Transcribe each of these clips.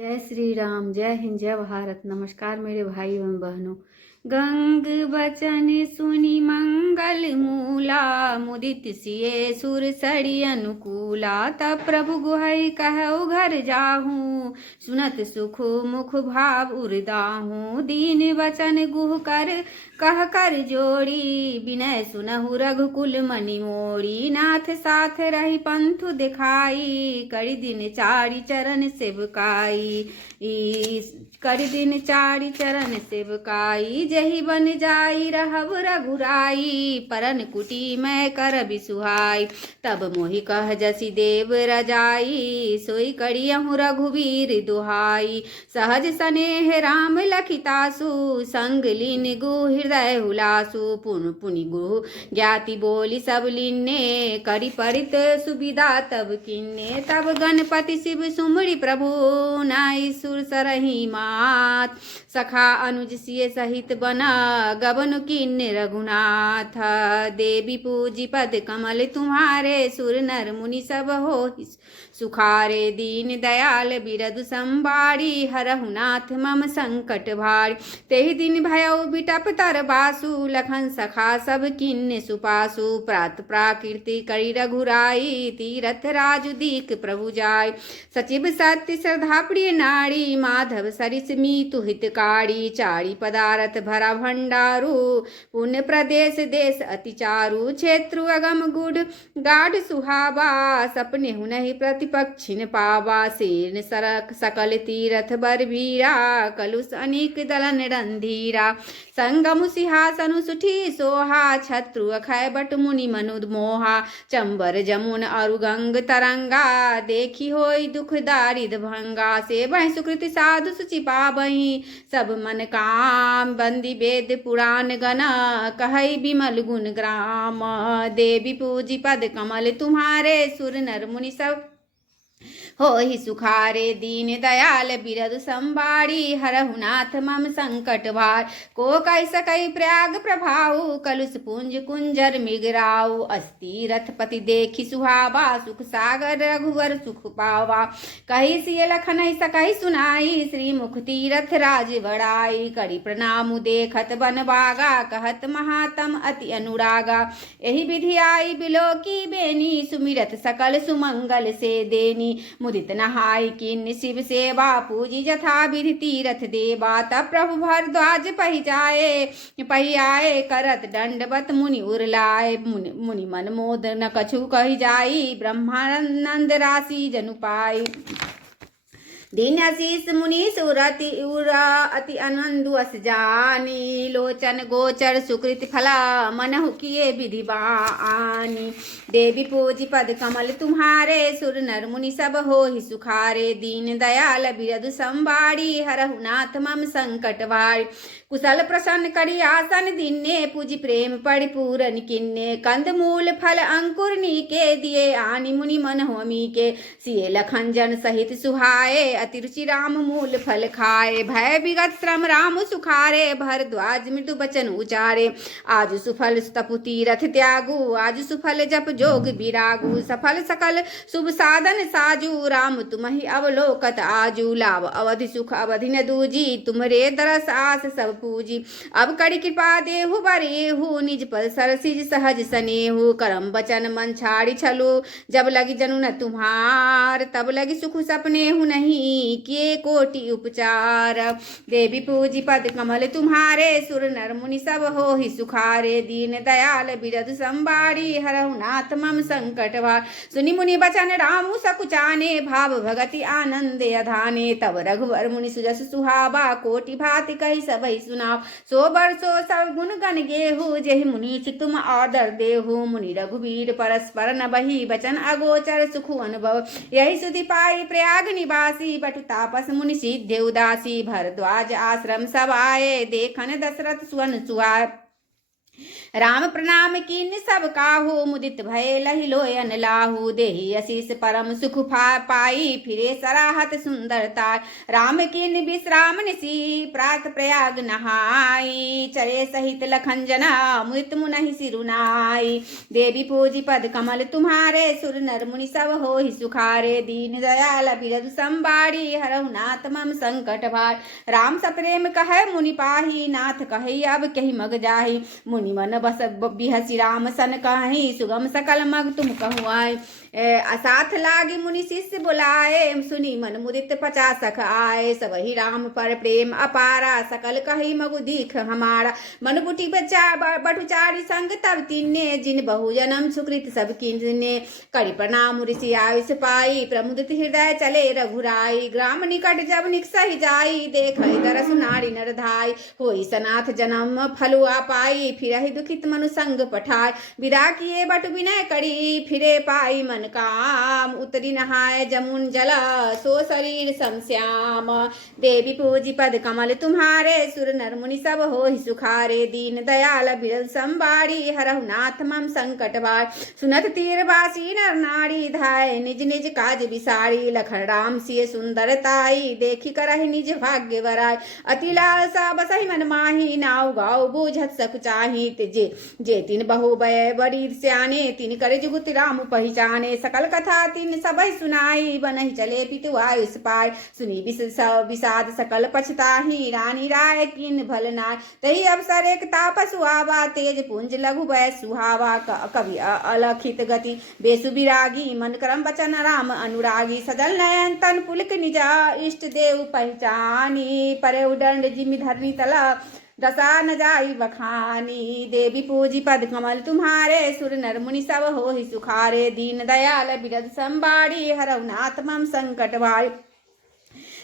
जय श्री राम, जय हिंद, जय भारत। नमस्कार मेरे भाई एवं बहनों। गंग बचन सुनि मंगल मूला, मुदित सिए सुर सड़ी अनुकूला। तब प्रभु गुहै कहु घर जाहूँ, सुनत सुख मुख भाव उर्दाहूँ। दीन वचन गुह कर कह कर जोड़ी, विनय सुनहु रघुकुल मनि मोड़ी। नाथ साथ रही पंथु दिखाई, करि दिन चारि चरण सेवकाई। करि दिन चारि चरण सेवकाई, जहि बन जाई रहब रघुराई। परन कुटी मैं करबि सुहाई, तब मोहि कह जसि देव रजाई। सोई करियहु रघुवीर दुहाई, सहज सनेह राम लखितासु। संग लीन गु हृदय हुलासु, पुन पुनि गु ज्ञाति बोली सब लीने। करि परित सुविदा तब कीन्ने, तब गणपति शिव सुमरि प्रभु। नाई सुर सरही मात, सखा अनुज सिय सहित बना। गबन कीन्ने रघुनाथ, देवी पूजी पद कमल तुम्हारे। सुर नर मुनि सब हो सुखारे, दीन दयाल बिरदु संबारी। हरहु नाथ मम संकट भारी, तेहि दिन भयउ बिटप तर बासु। लखन सखा सब किन्ने सुपासु, प्रात प्राकृति करि रघुराई। तीरथ राजु दीक प्रभु जाय, सचिव सत्य श्रद्धा प्रिय नारी। माधव सरिस मीतु हितकारी, चारि पदारथ भरा भंडारू। पुण्य प्रदेश देश अति चारु, क्षेत्रु अगम गुड गाढ़ सुहावा। सपने हुनहि प्रतिपक्षिन पावा, सेन सरक सकल तीरथ बर भीरा। कलुष अनेक दलन रंधीरा, संगम सिंहासनु सुठी सोहा। छत्रु अखय बट मुनि मनु मोहा, चंबर जमुन अरु गंग तरंगा। देखी होई दुख दारिद भंगा, सेवहि सुकृति साधु सुचि पाबहि। सब मन काम बंदी वेद पुराण गना, कहई बिमल गुण ग्राम। देवी पूजी पद कमल तुम्हारे, सुर नर मुनि सब होहि सुखारे। दीन दयाल बिरदु संबारी, हरहु नाथ मम संकट भार। को कहि सकई प्रयाग प्रभाऊ, कलुष पुंज कुंजर मिगराऊ। अस्ति रथपति देखि सुहावा, सुख सागर रघुवर सुख पावा। कहि सिय लखनहि सकहि सुनाई, श्री मुख तीरथ राज बड़ाई। करि प्रणाम देखत बन बागा, कहत महातम अति अनुरागा। एहि विधि आई बिलोकी बेनी, सुमिरत सकल सुमंगल से देनी। मुदित नहाय किन्नी शिव सेवा, पूजी जथा विधि तीरथ देवा। तब प्रभु भरद्वाज पहि जाए, पहि आए करत दंडवत मुनि उरलाए। मुनि मन मोद न कछु कहि जाई, ब्रह्मानंद राशि जनु पाई। दीन आशीष मुनि सुरति उरा, अति आनंदु अस जानी। लोचन गोचर सुकृति फला, मनहु किए विधि बानी। देवी पूजी पद कमल तुम्हारे, सुर नर मुनि सब होहि सुखारे। दीन दयाल बिरदु संबारी, हरहु नाथ मम संकट भारी। कुशल प्रसन्न करी आसन दीन्ने, पूजी प्रेम परिपूरन किन्ने। कंद मूल फल अंकुर नीके, दिए आनि मुनि मन होमी के। सिए लखन जन सहित सुहाए, अति रुचि राम मूल फल खाए। भय विगत श्रम राम सुखारे, भरद्वाज मृदु बचन उचारे। आज सुफल तपु तीरथ त्यागु, आज सुफल जप जोग बिरागु। सफल सकल शुभ साधन साजू, राम तुम्हि अवलोकत आजू। लाभ अवधि सुख अवधि न दूजी, तुम्हरे दरस आस सब पूजी। अब करी कृपा देहु बरेहु, निज पद सरसिज सहज सनेहु। करम बचन मन छाड़ी छलु, जब लगी जनु न तुम्हार। तब लगी सुख सपने हूँ नहीं, किए कोटि उपचार। देवी पूजी पद कमल तुम्हारे, सुर नर मुनि सब होहि सुखारे। दीन दयाल बिरदु संबारी, हरहु नाथ मम संकट भार। सुनि मुनि बचन रामु सकुचाने, भाव भगति आनंद अधाने। तब रघुवर मुनि सुजस सुहावा, कोटि भांति कहि सबहि सुनाव। सो बरसो सब गुण गण गेहु, जेहि मुनीच तुम आदर देहु। मुनि रघुवीर परस्पर नबहि, बचन अगोचर सुख अनुभव। यही सुधि पाई प्रयाग निवासी, बटु तापस मुनि सिद्धे उदासी। भरद्वाज आश्रम सब आए, देखन दशरथ सुवन सुआए। राम प्रणाम कीन सब काहू मुदित भय लहि लोयन लाहू देहि आशीष परम सुख पाई फिरे सराहत सुंदरता राम कीन विश्राम निसी प्रात प्रयाग नहाई चरे सहित लखन जना मुदित मुनहि सिरुनाई देवी पूजी पद कमल तुम्हारे सुर नर मुनि सब हो ही सुखारे दीन दयाल बिरधु संबाड़ी हरहु नाथ मम संकट भार राम सप्रेम कहे मुनि पाही नाथ कहे अब कही मग जाही मुनि मन बस बिहसी राम सन कहीं सुगम सकल मग तुम कहुआई साथ लागी मुनि शिष्य बुलाए सुनी मन मुदित 50 आए सब ही राम पर प्रेम अपारा सकल कही मगु दीख हमारा मन बुटी बच्चा बटुचारी संग तब तीने जिन बहु जन्म सुकृत सब किन्ने करी प्रणाम ऋषि आयुष पाई प्रमुदित हृदय चले रघुराई ग्राम निकट जब निकसहि जाई देख दरस नारी नरधाई होई सनाथ जन्म फलुआ पाई फिर ही दुखित मनु संग पठाय विदा किए बटु विनय करी फिरे पाई मन काम उतरी नहाय जमुन जल सो शरीर समश्याम देवी पूजी पद कमल तुम्हारे सुर नर मुनि सब हो ही सुखारे दीन दयाल बिरल संबाड़ी हरहु नाथ मम संकट बार सुनत तीरवासी नर नारी धाय निज निज काज विसारी लखन राम सिय सुंदरताई देखी करहि निज भाग्य वराय अति लालसा बसहि मन माही नाव गाओ बूझत सक चाही जे तिन बहु बय बड़ी स्याने तिन करे जुगुत राम पहचाने सकल कथा तिन सबहि सुनाई बनहि चले पितु आयुष पाय सुनी विषाद सकल पछताही रानी राय किन भल नाय तही अवसर एक तापस आवा तेज पुंज लघु वै सुहावा कवि अलखित गति बेसु विरागी मन करम बचन राम अनुरागी सजल नयन तन पुलक निजा इष्ट देव पहचानी परे उदंड जिमि धरनी तला दशा न जाई बखानी देवी पूजी पद कमल तुम्हारे सुर नर मुनि सब हो ही सुखारे दीन दयाल बिरध संबाड़ी हरहु नाथ मम संकट भारी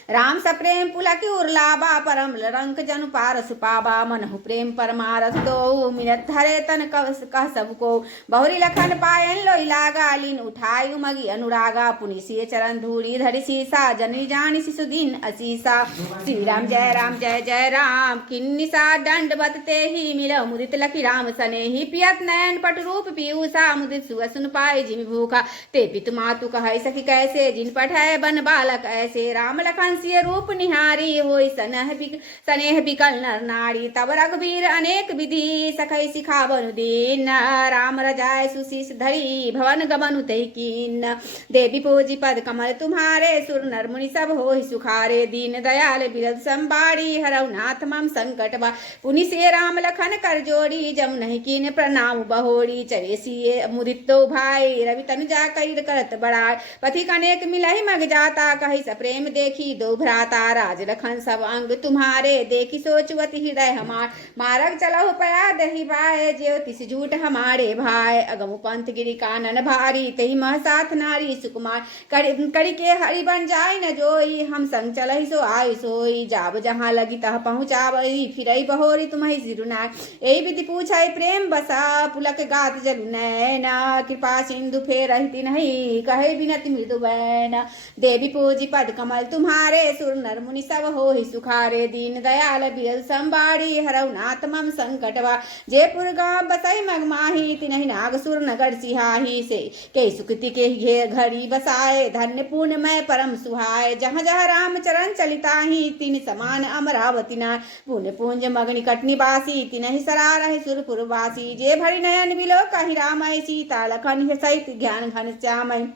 राम सप्रेम पुलक उर्लाबा परम रंक जनु पारस पाबा मनहु प्रेम परमारस दो मिनट धरे तन कह सबको बहुरी लखन पायन लोई लागा लीन उठाई उमगी अनुरागा पुनि सिय चरण धूरी धरि सीसा जननी जानी शिशु दिन असीसा श्री राम जय जय राम किन्निसा दंडवत ते ही मिलो मुदित लखी राम सने ही पियत नयन पट रूप पीयूषा मुदित सुन पाए जिमि भूखा ते पितु मातु कह सखी कैसे जिन पठाए बन बालक ऐसे राम लखन सिय रूप निहारी होई सनेह बिकल नर नारी तब रघुवीर अनेक विधि सखै सिखावनु दीन राम रजाय सुशीष धरी भवन गमनु तै कीन देवी पूजी पद कमल तुम्हारे सुर नर मुनि सब हो ही सुखारे दीन दयाल बिरध संबाड़ी हरहु नाथ मम संकट बा पुनि से राम लखन कर जोड़ी जम नहीं कीन प्रणाम बहोड़ी चरे सिए मुदित दो भाई रवि तनु जा कर करत बड़ाई पथिक अनेक मिलहि मग जाता कहि सप्रेम देखी दो भ्राता राज लखन सब अंग तुम्हारे देखी सोचवती हृदय हमार मारग चलहु पया दही भाई ज्योतिष झूठ हमारे भाई अगम पंथ गिरी कानन भारी तही मह साथ नारी सुकुमार करी के हरि बन जाय न जोई हम संग चलहि सो आय सोई जाब जहाँ लगी तह पहुँचावई फिरई बहोरी तुम्हि सिरुनाय यही विधि पूछाई प्रेम बसा पुलक गात जलु नैना कृपा सिंधु फेर रहती नहीं कहे बिनति मृदु बैना देवी पूजी पद कमल तुम्हारे सुर नर मुनि सब हो ही सुखारे दीन दयाल बिरल संबाड़ी हरहु नाथ मम संकटवा जयपुर गांव बसई मगमाही तिनहि नागसुर नगर सिहाही से के सुकृति के घड़ी बसाए धन्य पूर्ण मैं परम सुहाय जहाँ जहाँ राम चरण चलिताही तिन समान अमरावती नाय पुण्य पुंज मग निकट निवासी तिनहि सरारहि सुरपुरवासी जे भरि नयन बिलो कहि रामय सीता लखन सहित ज्ञान घन श्यामय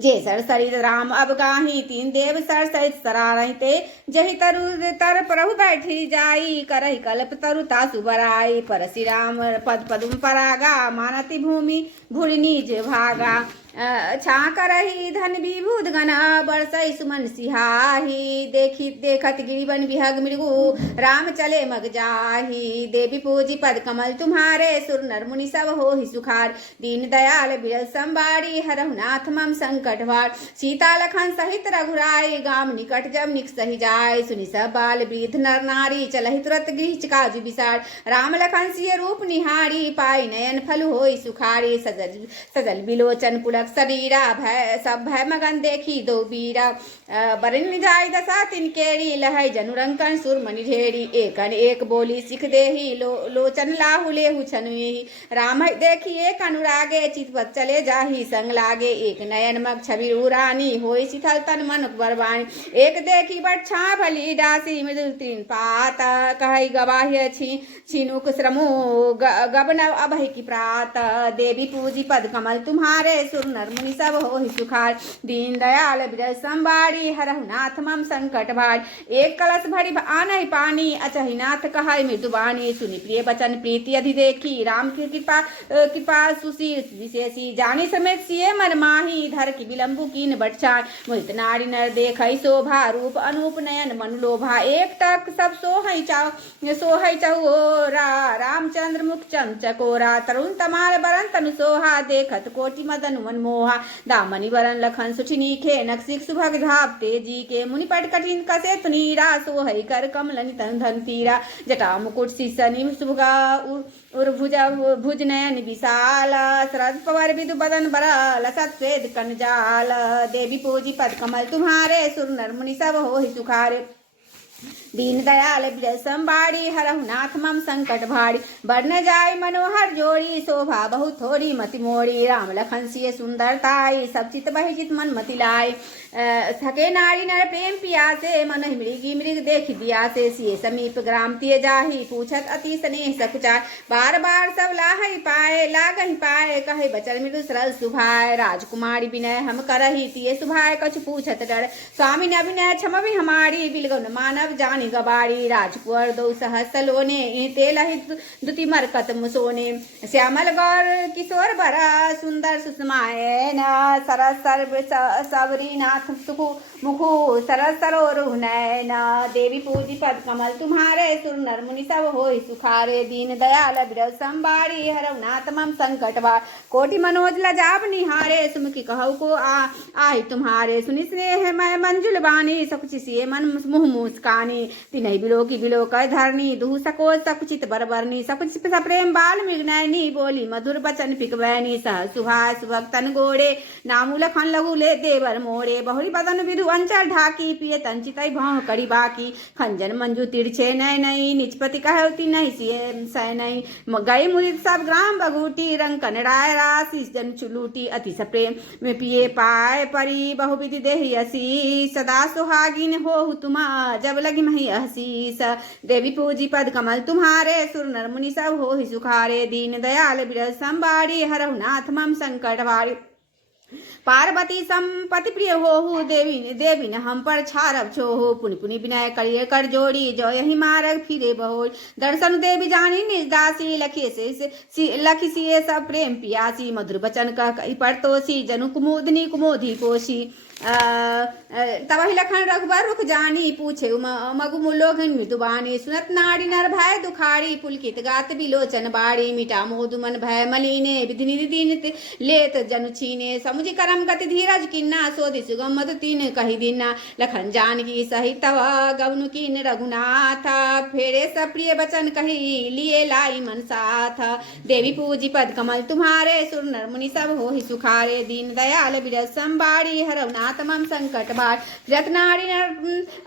जे सर सरित राम अब गाही तीन देव सर सहित सरा रहते जही तरु तर प्रभु बैठी जाई करही कल्प तरु तासु बराई परसि राम पद पदुम परागा मानति भूमि भूरि नीज भागा छाक रही धन विभूत गण बरसई सुमन सिहाही देखत गिरिवन विहग मृगु राम चले मग जाही देवी पूजी पद कमल तुम्हारे सुर नर मुनि सब हो ही सुखार दीन दयाल बिरल संबाड़ी हरहु नाथ मम संकट संकट भार। सीता लखन सहित रघुराई गाम निकट जब निक सही जाय। सुनि सब बाल वृद्ध नर नारी चलहि तुरत गृह काजु विसार। राम लखन सिय रूप निहारी पाई नयन फल होई सुखारी। सजल बिलोचन पुलक शरीरा भय सब भय मगन देखी दो बीरा। बरन जाय दशा तिन केरी लहै जनुरंकन सुरमणि ढेरी। एकन एक बोली सिख देही लोचन लाहु लेहु छनुही। राम देखी एक अनुरागे चितपत चले जाही संग लागे। एक नयन मग छवि उरानी होई शिथल तन मन बरबानी। एक देखी बट छा भली डासी मृदुल तीन पात। कहि गवाह्य छिनुक श्रमो गबन अभय की प्रात। देवी पूजी पद कमल तुम्हारे सुर नर मुनि सब होहि सुखार। दीन दयाल विरज संबारी हरहु नाथ मम संकट भारी। एक कलश भरी आनहि पानी अचहि नाथ कहै मृदुबानी। सुनि प्रिय बचन प्रीति अधि देखी राम की कृपा सुशील विशेषी। जानी समेत सिए मन माही धर की विलंबु कीन बटछान। मोहित नारी नर देखै शोभा रूप अनूप नयन मन लोभा। एक तक सब सोहै चहुओरा रामचंद्र मुख चकोरा। तरुण तमाल बरन तनु सोहा देखत कोटि मदन मन मोहा। दामनी बरन लखन सुठिनी खे नक्सिक सुभग धाप तेजी के। मुनि पट कठिन कसे तुनीरा सोहै कर कमलनि तन धन तीरा। जटा मुकुट सीसनि सुभगा भुज नयन विशाल। शरद पवर विदु बदन बरल सत्वेद कनजाल। देवी पूजी पद कमल तुम्हारे सुर नर मुनि सब होहि सुखारे। दीन दयाल विजय संबाड़ी हरहु नाथ मम संकट भारी। बरन जाय मनोहर जोड़ी शोभा बहुत थोड़ी मति मोड़ी। राम लखन सिय सुंदरताई सब चित बहि चित मन मति लाई। थके नारी नर प्रेम पियासे मन मृगी मृग देख दिया से। सिय समीप ग्राम तिय जाही पूछत अति स्नेह सकुचार। बार बार सब लागहि पाए कहे बचन मृदु सरल सुभाय। राजकुमारी विनय हम करही तिय सुभाय कछु पूछत डर। स्वामी ने अभिनय क्षम भी हमारी बिलगुन मानव जानी गबाड़ी। राजकुंवर दो सहस लोने ते लहि दुति मरकत मुसोने। श्यामल गौर किशोर बरा सुंदर सुषमायन। सरस सर्व सबरी नाथ सुखु मुखु सरस सरोरुह नयन। देवी पूजी पद कमल तुम्हारे सुर नर मुनि सब होहि सुखारे। दीन दयाल विरज संबारी हरहु नाथ मम संकट भार। कोटि मनोज लजाब निहारे सुमुखी कहु को आहि तुम्हारे। सुनि स्नेह मैं मंजुल बानी सकुचि सिए मन मुह मुस्कानी। तिनहि बिलो कह धरनी दुहु सकोच सकुचित बरबरनी। सकुचित सप्रेम बाल मृगनयनी बोली मधुर बचन पिकवैनी। सह सुहास सुभग तन गोड़े नामू लखन लघु ले देवर मोड़े। बहुरी बदन विधु अंचल ढाकी पिय तंचितै भाव करी बाकी। खंजन मंजू तिरछे नय नई निजपति कहती नहीं सिए सैनई। गई मुदित सब ग्राम बगूटी रंकन राय राशि जन चुलूटी। अति सप्रेम में पिए पाए परी बहुविधि देहि असीस। सदा सुहागिन होहु तुमा जब लगी मही असीस। देवी पूजी पद कमल तुम्हारे सुर नर मुनि सब होहि सुखारे। दीन दयाल विरज संबारी हरहु नाथ मम संकट भारी। पार्वती संपति प्रिय होहु देवी न हम पर छारब छोहु। पुनि पुनि विनय करिए कर जोड़ी जो यही मार्ग फिरे बहोर। दर्शन देवी जानी निज दासी लखी सिए सब प्रेम पियासी। मधुर बचन कह परतोषी जनु कुमुदनी कुमोधी पोषी। तबहि लखन रघुबर रुख जानी पूछे मगु मुलोघन मृदुबानी। सुनत नारी नर भय दुखारी पुलकित गात बिलोचन बाड़ी। मिटा मोदु मन भय मलिने विधि निधि दीन लेत जनु छीने। समुझि करम गति धीरज किन्ना सोधि सुगम मधु तीन कहि दीना। लखन जानकी सहित तव गवनु कीन रघुनाथ। फेरे सब प्रिय बचन कही लिए लाई मन साथ। देवी पूजी पद कमल तुम्हारे सुर नर मुनि सब होहि सुखारे। दीन दयाल विरज संबारी हरहु नाथ मम संकट भार। रत्नारी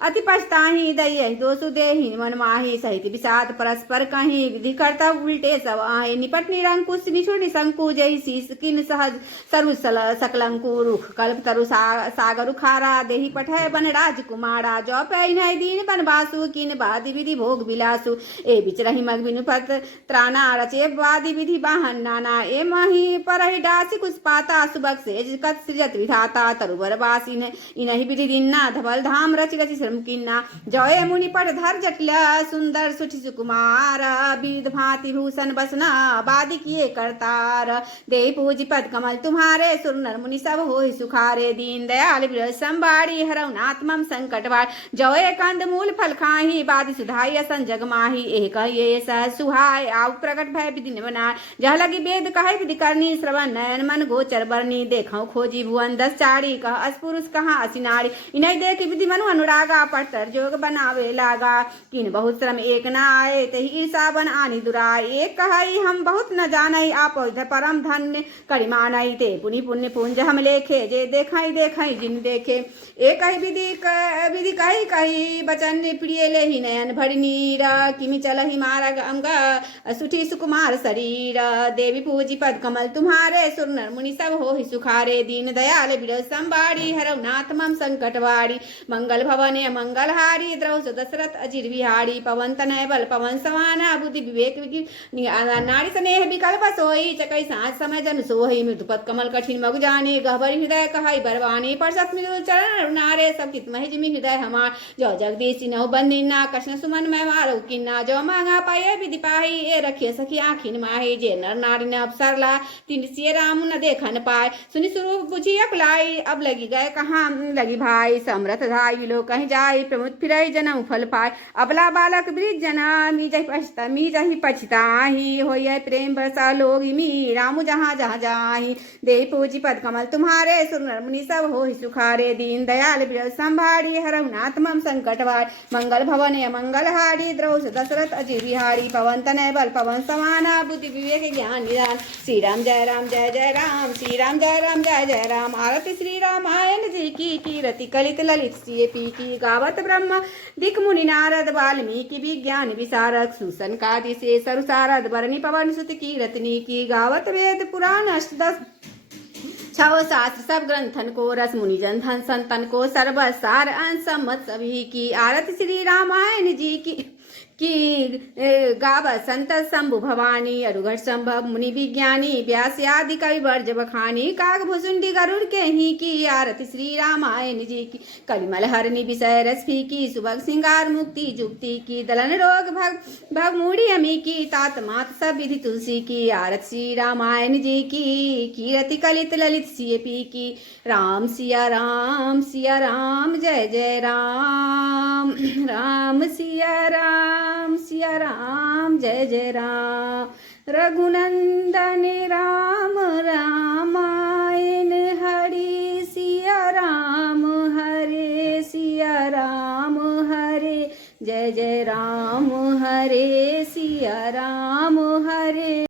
अति पछताही दय दोसु देहि मन माही। सहित विषाद परस्पर कहीं विधि कर्तव्य उल्टे सब आहे। निपट निरंकुश निशुर निशंकु जय शीस किन सहज सरु सकलंकु। रुख कल्प तरु सागर खारा देहि पठय बन राजकुमारा। जौ पैन्है दीन बनवासु किन बादि विधि भोग बिलासु। ए बिचरहि मग बिनु पत त्राना रचे वादि विधि बाहन नाना। ए मही परहि डासी कुछ पाता सुबक से कत सृजत विधाता। तरुबर वास इनहि विधि दिन्ना धवल धाम रचि रचि श्रम किन्ना जय मुनि पट धर जटला सुंदर सुठि सुकुमार विविध भांति भूषण बसना बादी किए करतार देहि पूज पद कमल तुम्हारे सुर नर मुनि सब होहि सुखारे दीन दयाल विरह संबाड़ी हरऊ नाथ मम संकट वार जय कंद मूल फल खाही बादी सुधाई असन जग माही एक ये सह सुहाय आव प्रकट भय विधि बनाय जह लगी वेद कहे विधि करनी श्रवण नयन मन गोचर बरनी देखौ खोजी भुवन दस चारी कह असपुरुष कहाँ असिनारी इन्हें देख विधि मनु अनुरागा पट्टर जोग बनावे लागा किन बहुत श्रम एक न आए तही ईसा बन आनी दुराय एक कही हम बहुत न जानई आप परम धन्य करिमानई ते पुनि पुण्य पुंज हम लेखे जे देखई देखई जिन देखे एक ही विधि कही कही बचन प्रिय ले ही नयन भरि नीर किमि चलहि मार्ग अंग सुठी सुकुमार शरीर देवी पूजी पद कमल तुम्हारे सुर नर मुनि सब होहि सुखारे दीन दयाल विरह संबाड़ी हरऊ नाथ मम संकटवाड़ी मंगल भवन मंगल हारी द्रौस दशरथ अजिर बिहारी पवन तनय बल पवन समाना बुद्धि विवेक नारी स्नेह विकल्प सोई चकई साँझ समय जन सोहि मृदुपत कमल कठिन मगु जाने गहबर हृदय कहई बरवानी परसत मृदुल चरण नारे सब कित महि जिमि हृदय हमार जो जगदीश नौ बंदिना कृष्ण सुमन मैं मारो किन्ना जो मांगा पाए विधि पाही ए रखिए सखी आखिन माही जे नर नारी न अवसर ला तीन सिय राम न देखन पाए सुनि स्वरूप बुझी अकलाई अब लगी गए कहाँ लगी भाई समरथ धाई लोग कहीं जाई प्रमुख फिरई जनम फल पाए अबला बालक वृद्ध जना मी जही पछताही होय प्रेम बरसा लोग मी रामु जहाँ जहाँ जाही देहि पूजी पद कमल तुम्हारे सुर नर मुनि सब होहि सुखारे दीन दयाल विरह संभारी हरऊ नाथ मम संकटवार मंगल भवन मंगल हारी द्रौस दशरथ अजिर बिहारी पवन तनय बल पवन समाना बुद्धि विवेक ज्ञान निदान श्री राम जय राम जय जय राम श्री राम जय राम जय जय राम आरती श्री रामायण जी की कीरति कलित ललित सीपी की गावत ब्रह्म दिख मुनि नारद वाल्मीकि विज्ञान विशारद सुसन कादि से सरसारद बरनी पवन सुत की रत्नी की गावत वेद पुराण अष्टदश छव शास्त्र सब ग्रंथन को रस मुनि जन धन संतन को सर्वसार अंश मत सभी की आरती श्री रामायण जी की गाव संत शंभु भवानी अरुघट संभव मुनि विज्ञानी व्यास आदि कवि वर्ज बखानी काग भुसुंडी गरुड़ के ही की आरती श्री रामायण जी की कलिमल हरनी विषय रसफी की सुभग सिंगार मुक्ति जुक्ति की दलन रोग भग मूढ़ी अमी की तात मात सब विधि तुलसी की आरती श्री रामायण जी की कीरति कलित ललित सीपी की राम सिया राम जय जय राम राम सिया राम जय जय राम रघुनंदन राम